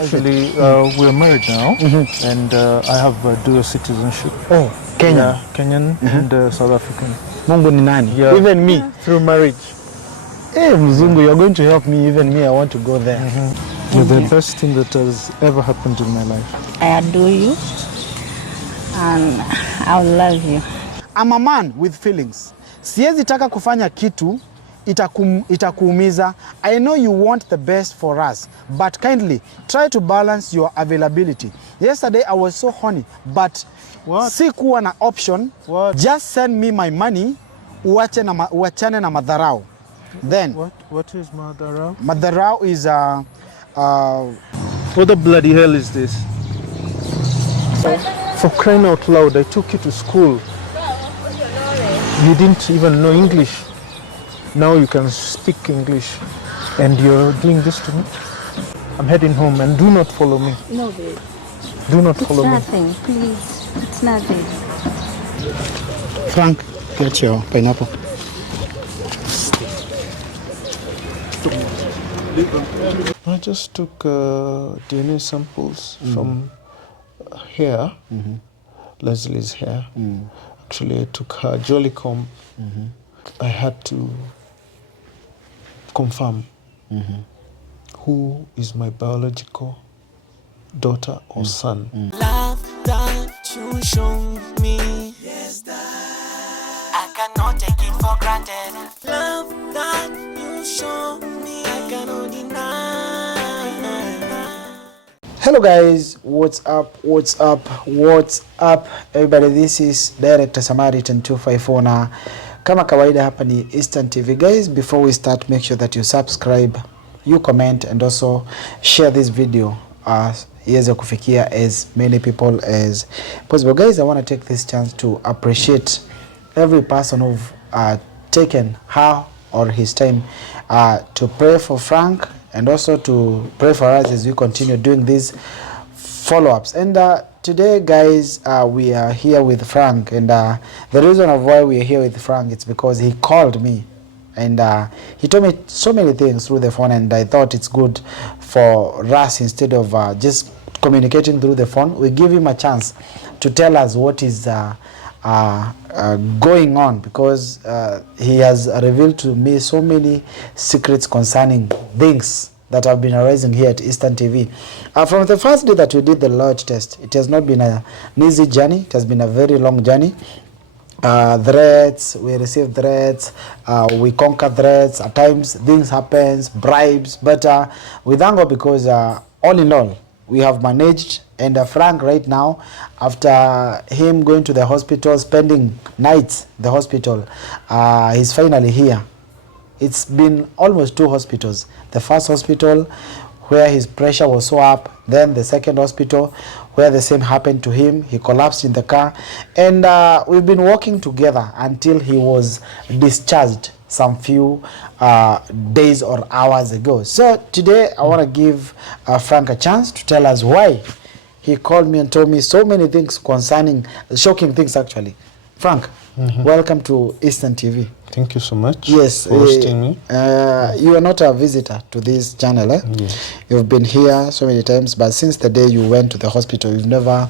Actually, we're married now, and I have dual citizenship. Oh, Kenyan. Yeah, Kenyan and South African. Mungu ni nani? Yeah. Even me. Through marriage. Hey, Mzungu, you're going to help me. Even me, I want to go there. You're the best thing that has ever happened in my life. I adore you, and I will love you. I'm a man with feelings. Siwezi taka kufanya kitu itakuumiza. I know you want the best for us, but kindly try to balance your availability. Yesterday I was so horny, but sikuwa na option. Just send me my money, uachane na madharau. Then what is madharau? Madharau is what the bloody hell is this? For crying out loud, I took you to school. You didn't even know English. Now you can speak English, and you're doing this to me. I'm heading home, and do not follow me. No, babe. Do not follow me. It's nothing, please. It's nothing. Frank, get your pineapple. I just took DNA samples from hair, Leslie's hair. Actually, I took her jolly comb. I had to confirm who is my biological daughter or son. Love that you show me, yes, that I cannot take it for granted. Love that you show me, I cannot deny. Hello guys, what's up everybody, this is Director Samaritan 254 na kama kawaida hapa ni Eastern TV. Guys, before we start, make sure that you subscribe, you comment, and also share this video iweze kufikia as many people as possible. Guys, I want to take this chance to appreciate every person who've taken her or his time to pray for Frank, and also to pray for us as we continue doing these follow-ups. And today, guys, we are here with Frank, and the reason of why we are here with Frank is because he called me, and he told me so many things through the phone, and I thought it's good for us, instead of just communicating through the phone, we give him a chance to tell us what is going on, because he has revealed to me so many secrets concerning things that have been arising here at Eastern TV. From the first day that we did the Lodge test, it has not been an easy journey. It has been a very long journey. Threats, we receive threats, we conquer threats. At times things happens, bribes, but we thank God, because all in all we have managed. And Frank right now, after him going to the hospital, spending nights in the hospital, he's finally here. It's been almost 2 hospitals. The first hospital where his pressure was so up, then the second hospital where the same happened to him. He collapsed in the car, and we've been working together until he was discharged some few days or hours ago. So today I want to give Frank a chance to tell us why he called me and told me so many things concerning, shocking things actually. Frank, welcome to Eastern TV. Thank you so much. Yes, for hosting me. You are not a visitor to this channel. Yes. You've been here so many times, but since the day you went to the hospital, you've never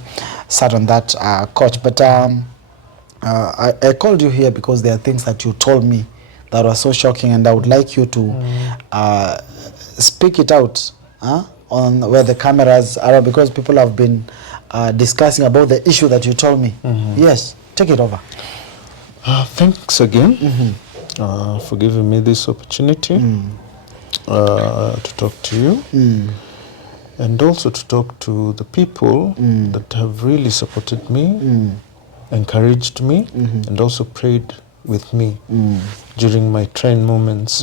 sat on that couch. But I called you here because there are things that you told me that were so shocking, and I would like you to speak it out on where the cameras are, because people have been discussing about the issue that you told me. Yes, take it over. Thanks again for giving me this opportunity to talk to you, and also to talk to the people that have really supported me, encouraged me, and also prayed with me during my trying moments.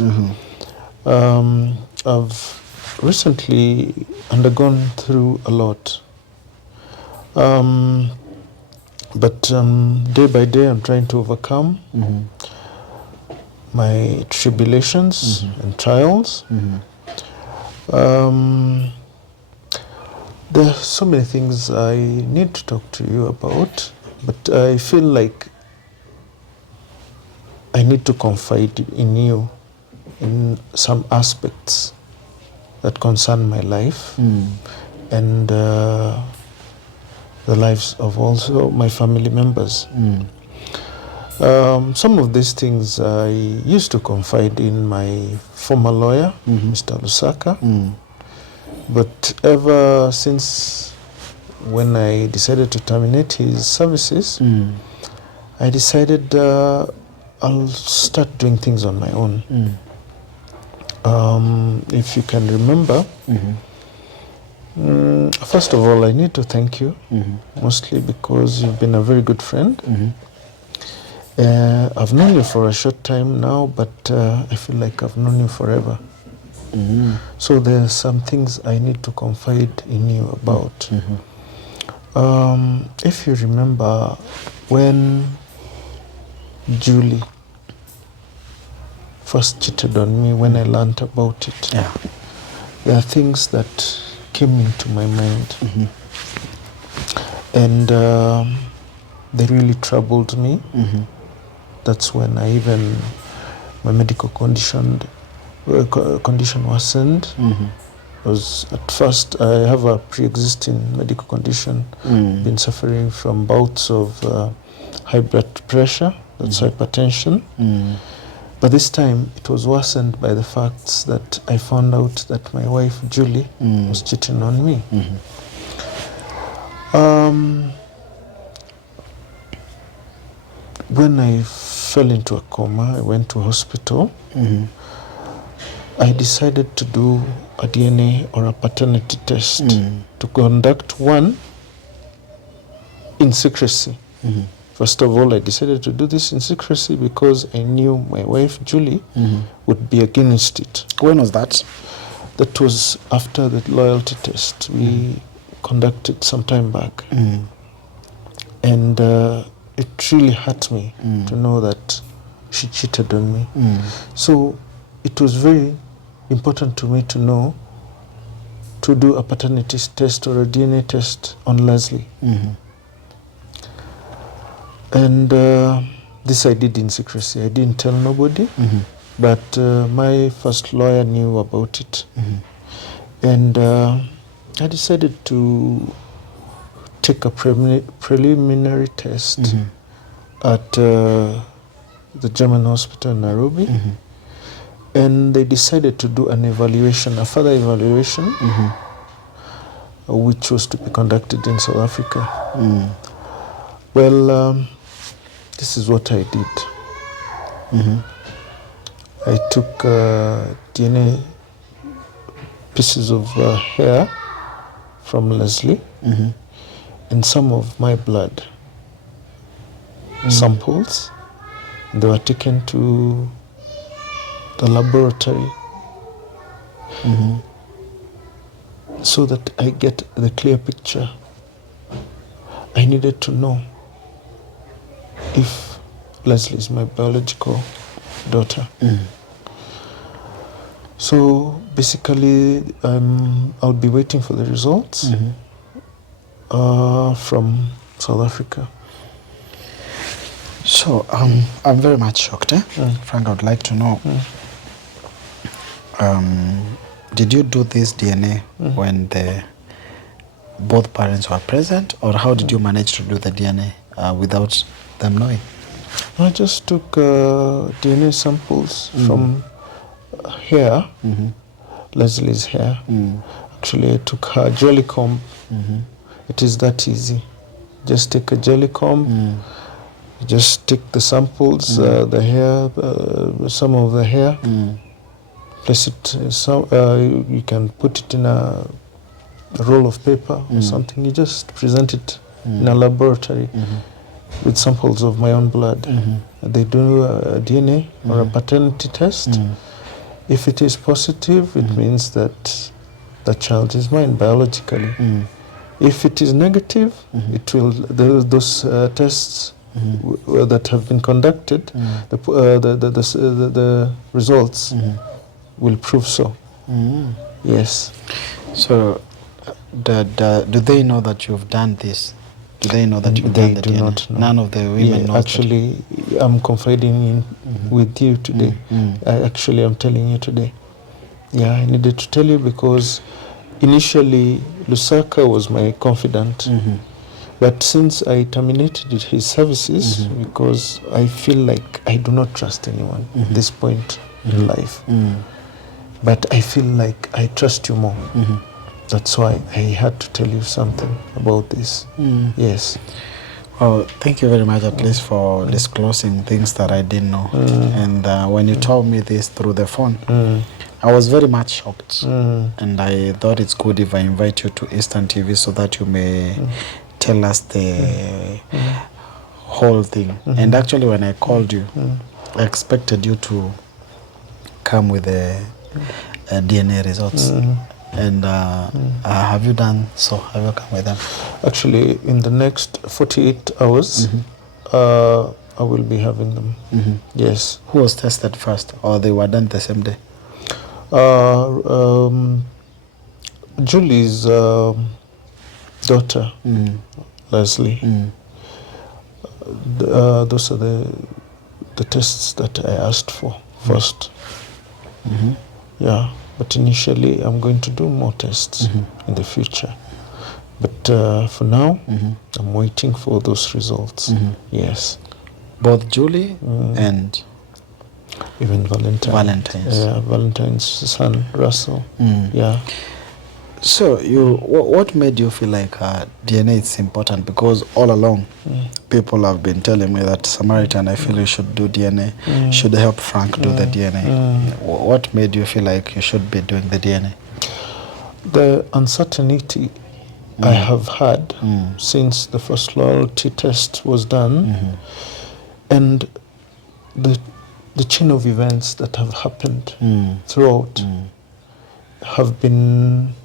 I've recently undergone through a lot. But day by day, I'm trying to overcome my tribulations and trials. There are so many things I need to talk to you about, but I feel like I need to confide in you in some aspects that concern my life, and the lives of also my family members. Some of these things I used to confide in my former lawyer, Mr. Lusaka, but ever since when I decided to terminate his services, I decided I'll start doing things on my own. If you can remember, first of all, I need to thank you, mostly because you've been a very good friend. I've known you for a short time now, but I feel like I've known you forever. So there are some things I need to confide in you about. If you remember when Julie first cheated on me, when I learned about it, there are things that came into my mind, and they really troubled me. That's when my medical condition worsened. Because at first I have a pre-existing medical condition, been suffering from bouts of high blood pressure, that's hypertension. But this time it was worsened by the facts that I found out that my wife Julie was cheating on me. When I fell into a coma, I went to hospital. I decided to do a DNA or a paternity test, to conduct one in secrecy. First of all, I decided to do this in secrecy because I knew my wife Julie would be against it. When was that? That was after the loyalty test we conducted some time back. And it really hurt me to know that she cheated on me. So it was very important to me to know to do a paternity test or a DNA test on Leslie. And this I did in secrecy. I didn't tell nobody, but my first lawyer knew about it. And I decided to take a preliminary test at the German hospital in Nairobi. And they decided to do an evaluation, a further evaluation, which was to be conducted in South Africa. Well, this is what I did. I took DNA pieces of hair from Leslie and some of my blood samples. They were taken to the laboratory so that I get the clear picture. I needed to know if Leslie is my biological daughter. So basically, I'll be waiting for the results from South Africa. So I'm very much shocked. Frank, I would like to know, did you do this DNA when both parents were present, or how did you manage to do the DNA without them knowing? I just took DNA samples from hair, Leslie's hair. Actually, I took her jelly comb. It is that easy. Just take a jelly comb, just take the samples, the hair, some of the hair, place it, you can put it in a roll of paper or something. You just present it in a laboratory with samples of my own blood. They do a DNA or a paternity test. If it is positive, it means that the child is mine biologically. If it is negative, it will those tests that have been conducted, the results will prove so. Yes. So, do they know that you've done this? Do they know that you've done the DNA? They do not know. None of the women know. Actually, I'm confiding with you today. I'm telling you today. Yeah, I needed to tell you because initially Lusaka was my confidant, but since I terminated his services because I feel like I do not trust anyone at this point in life, but I feel like I trust you more. That's why I had to tell you something about this. Yes. Well, thank you very much, at least for disclosing things that I didn't know. And when you told me this through the phone, I was very much shocked. And I thought it's good if I invite you to Eastern TV so that you may tell us the whole thing. And actually, when I called you, I expected you to come with the DNA results. And have you done so? Have you come with them? Actually, in the next 48 hours, I will be having them. Yes. Who was tested first, or they were done the same day? Julie's daughter, Leslie. Those are the tests that I asked for first. Yeah, but initially I'm going to do more tests in the future. But for now, I'm waiting for those results. Yes. Both Julie and even Valentine's. Yeah, Valentine's son, Russell. Yeah. So, what made you feel like DNA is important? Because all along, people have been telling me that Samaritan, I feel you should do DNA, should help Frank do the DNA. What made you feel like you should be doing the DNA? The uncertainty I have had since the first loyalty test was done, and the chain of events that have happened throughout have been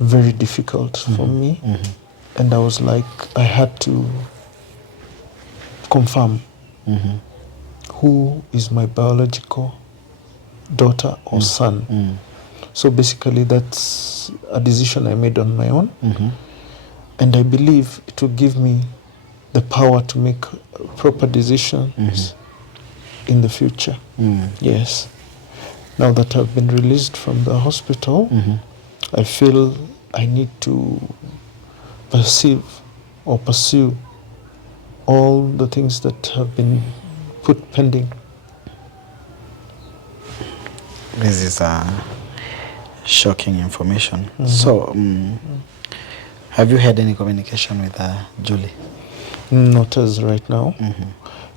very difficult for me, and I was like, I had to confirm who is my biological daughter or son. So basically that's a decision I made on my own, and I believe it will give me the power to make proper decisions in the future. Yes. Now that I've been released from the hospital, I feel I need to pursue all the things that have been put pending. This is shocking information. So, have you had any communication with Julie? Not as right now.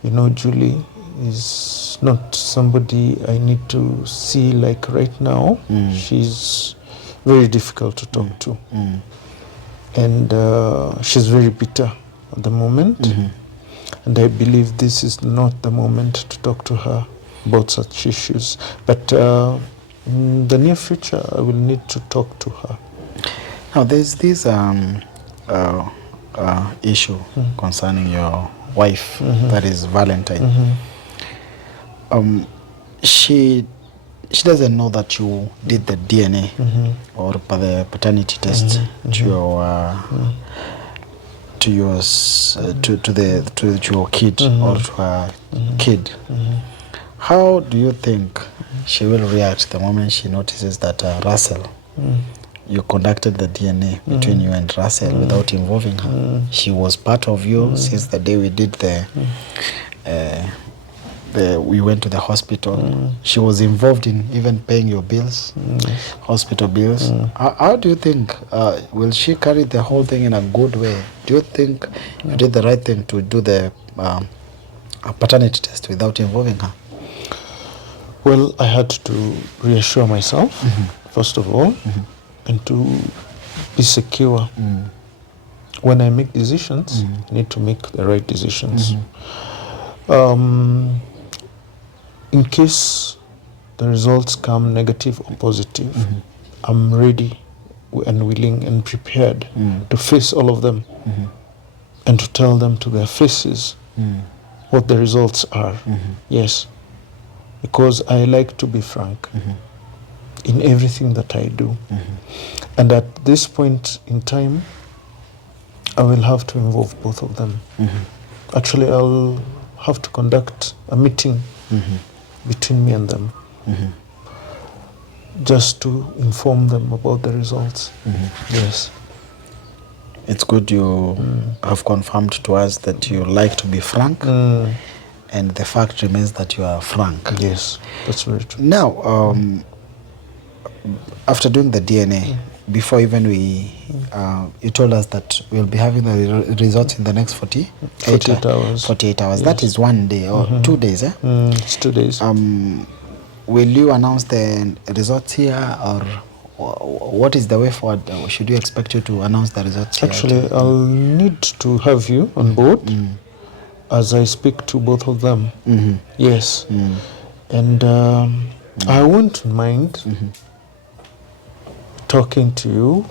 You know, Julie is not somebody I need to see like right now. She's very difficult to talk to. And she's very bitter at the moment. And I believe this is not the moment to talk to her about such issues. But in the near future, I will need to talk to her. Now, there's this issue concerning your wife, that is Valentine. She doesn't know that you did the DNA or the paternity test to your to your kid or to her kid. How do you think she will react the moment she notices that Russell, you conducted the DNA between you and Russell without involving her? She was part of you since the day we did we went to the hospital. She was involved in even paying your bills, hospital bills. How do you think, will she carry the whole thing in a good way? Do you think you did the right thing to do the paternity test without involving her? Well, I had to reassure myself, first of all, and to be secure. When I make decisions, I need to make the right decisions. In case the results come negative or positive, I'm ready and willing and prepared to face all of them and to tell them to their faces what the results are. Yes, because I like to be frank in everything that I do. And at this point in time, I will have to involve both of them. Actually, I'll have to conduct a meeting between me and them. just to inform them about the results. Yes. It's good you have confirmed to us that you like to be frank, and the fact remains that you are frank. Yes, that's very true. Now, after doing the DNA, before even you told us that we'll be having the results in the next 48 hours. 48 hours. Yes. That is 1 day or 2 days, eh? It's 2 days. Will you announce the results here, or what is the way forward? Should we expect you to announce the results here? Actually, I'll need to have you on board as I speak to both of them. Yes. And I won't mind talking to you,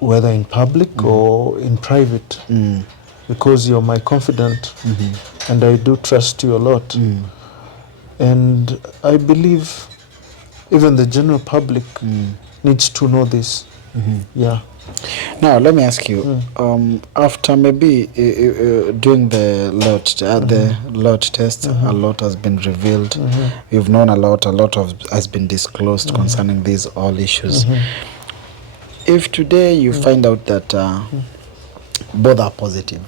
whether in public or in private, because you're my confidant and I do trust you a lot. And I believe even the general public needs to know this. Yeah. Now, let me ask you, after maybe doing the lot test, a lot has been revealed. You've known a lot has been disclosed concerning these all issues. If today you find out that both are positive,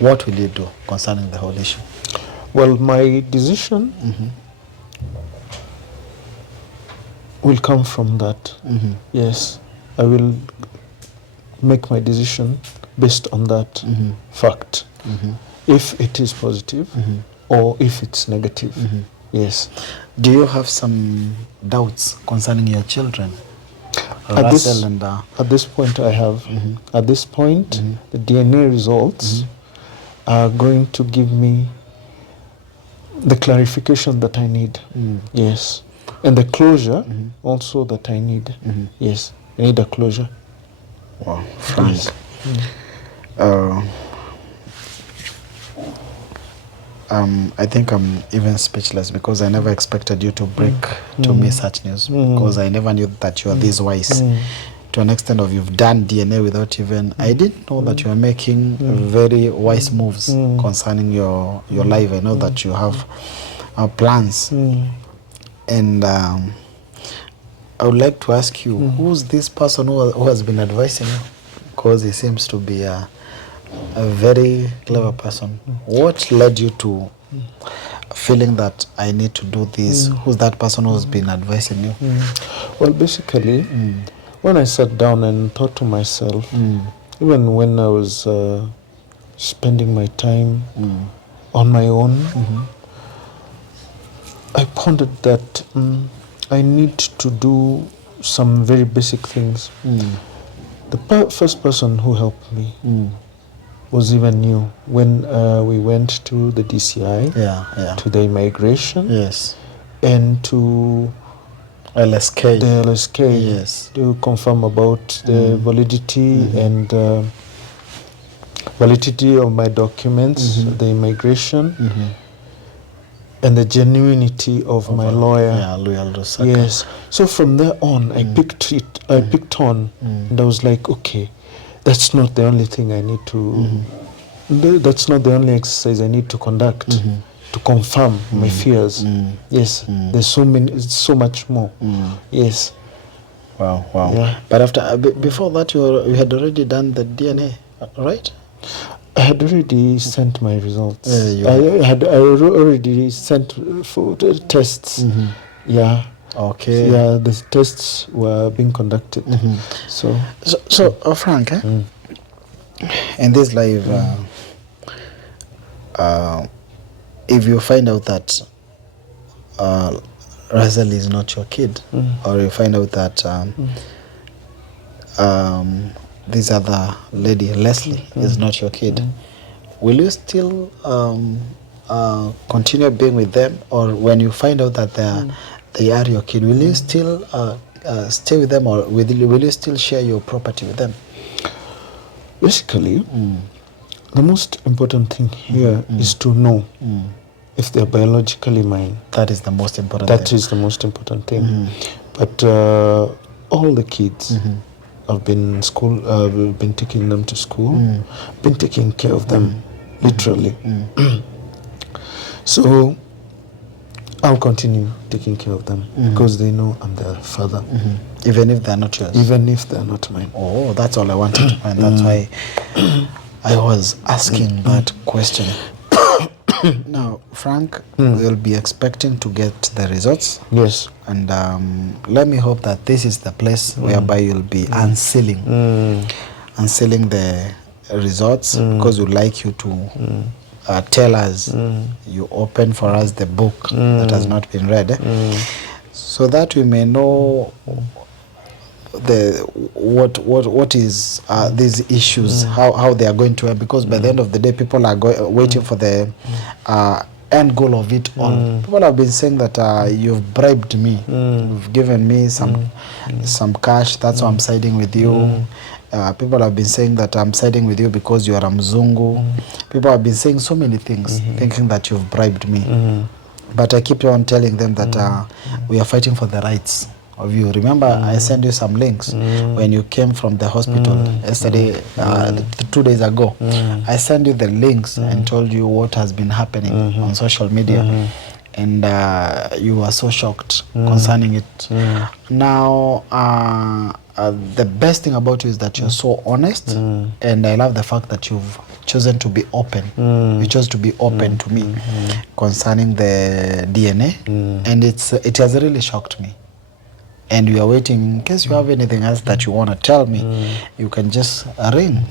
what will you do concerning the whole issue? Well, my decision will come from that. Yes, I will make my decision based on that fact. If it is positive or if it's negative. Yes. Do you have some doubts concerning your children? At Russell and this point I have. At this point, the DNA results are going to give me the clarification that I need. Yes. And the closure also that I need. Yes. I need a closure. Wow, Frank. Yes. I think I'm even speechless because I never expected you to break to me such news, because I never knew that you are this wise to an extent of you've done DNA without even I didn't know that you are making very wise moves concerning your life. I know that you have plans, and I would like to ask you, who's this person who has been advising you? Because he seems to be a very clever person. What led you to feeling that I need to do this? Who's that person who's been advising you? Well, basically, when I sat down and thought to myself, even when I was spending my time on my own, I pondered that I need to do some very basic things. The first person who helped me was even you when we went to the DCI, to the immigration, and to LSK. the LSK, to confirm about the validity and validity of my documents, the immigration, and the genuinity of my lawyer. Yes. So from there on, I picked on, and I was like, okay, that's not the only thing I need to. That's not the only exercise I need to conduct to confirm my fears. Yes. There's so much more. Yes. Wow. Yeah. But after before that, you had already done the DNA, right? I had already sent my results. I already sent for the tests. Yeah. Okay. Yeah, the tests were being conducted. So Frank, in this life, if you find out that Russell is not your kid, or you find out that this other lady, Leslie, is not your kid, will you still continue being with them? Or when you find out that they are your kid, will you still stay with them, or will you still share your property with them? Basically, the most important thing here is to know if they're biologically mine. That is the most important That thing. is the most important thing. But all the kids, I've been been taking them to school, been taking care of them, literally. So I'll continue taking care of them because they know I'm their father. Even if they're not yours? Even if they're not mine. Oh, that's all I wanted to find. That's why I was asking that question. Now, Frank, we'll be expecting to get the results. Yes. And let me hope that this is the place whereby you'll be unsealing the results, because we'd like you to tell us, you open for us the book that has not been read, so that we may know what is these issues, how they are going to end, because by the end of the day people are waiting for the end goal of it all. People have been saying that you've bribed me, you've given me some cash, that's why I'm siding with you. People have been saying that I'm siding with you because you are a Mzungu. People have been saying so many things, thinking that you've bribed me. But I keep on telling them that we are fighting for the rights of you. Remember, I sent you some links when you came from the hospital yesterday, 2 days ago. I sent you the links and told you what has been happening on social media. And you were so shocked concerning it. Now, the best thing about you is that you're so honest, and I love the fact that you've chosen to be open. You chose to be open to me concerning the DNA, and it has really shocked me. And we are waiting. In case you have anything else that you want to tell me, you can just ring.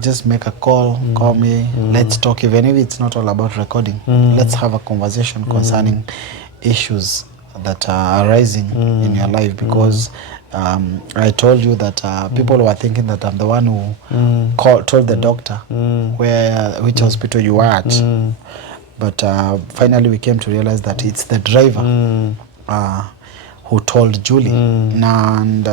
Just make a call, call me, let's talk. Even if it's not all about recording, let's have a conversation concerning issues that are arising in your life, because I told you that people were thinking that I'm the one who told the doctor which hospital you are at. But finally we came to realize that it's the driver who told Julie. And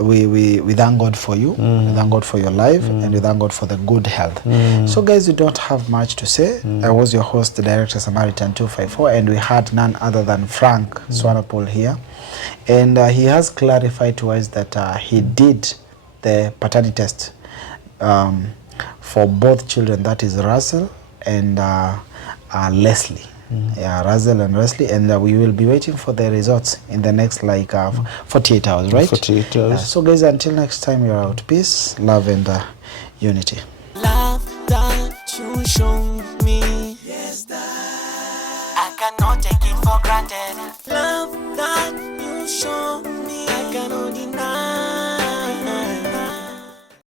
we thank God for you, we thank God for your life, and we thank God for the good health. So guys, we don't have much to say. I was your host, the Director Samaritan 254, and we had none other than Frank Swanepoel here. And he has clarified to us that he did the paternity test for both children, that is Russell and Leslie. Yeah, Russell and Leslie, and we will be waiting for the results in the next 48 hours, right? 48 hours. So guys, until next time, you're out. Peace, love, and unity. Love that you show me, yes, that I cannot take it for granted. Love that you show